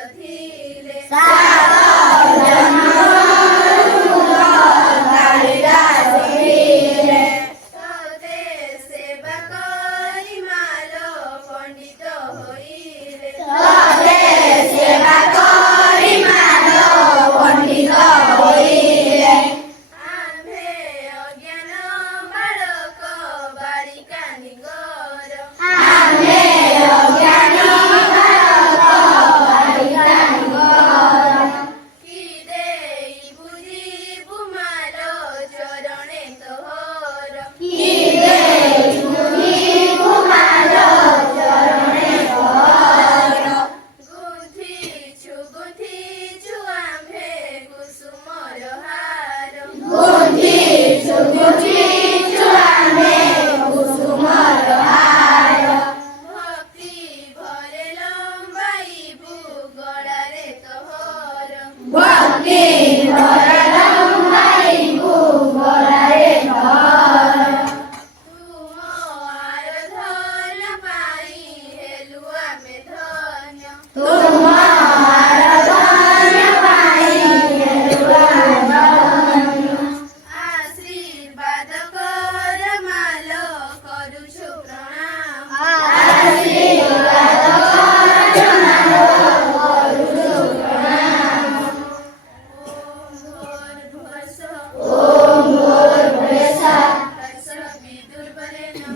सथिले सते सेवा करी मालो पंडित होइले आम्भे अज्ञान बालक बालिका निगर कि देई बुझी बुमालो चरणे तोहर गुंथिछु आम्भे कुसुमर हार भक्ति भरे लंबाइबु गड़ारे तोहर तुम आराधन पाई हेलुआ में धन्य आशीर्वाद कर मालो करुछु प्रणाम ओम भूर्भुवस्सुः तत्सवितुर्वरेण्यं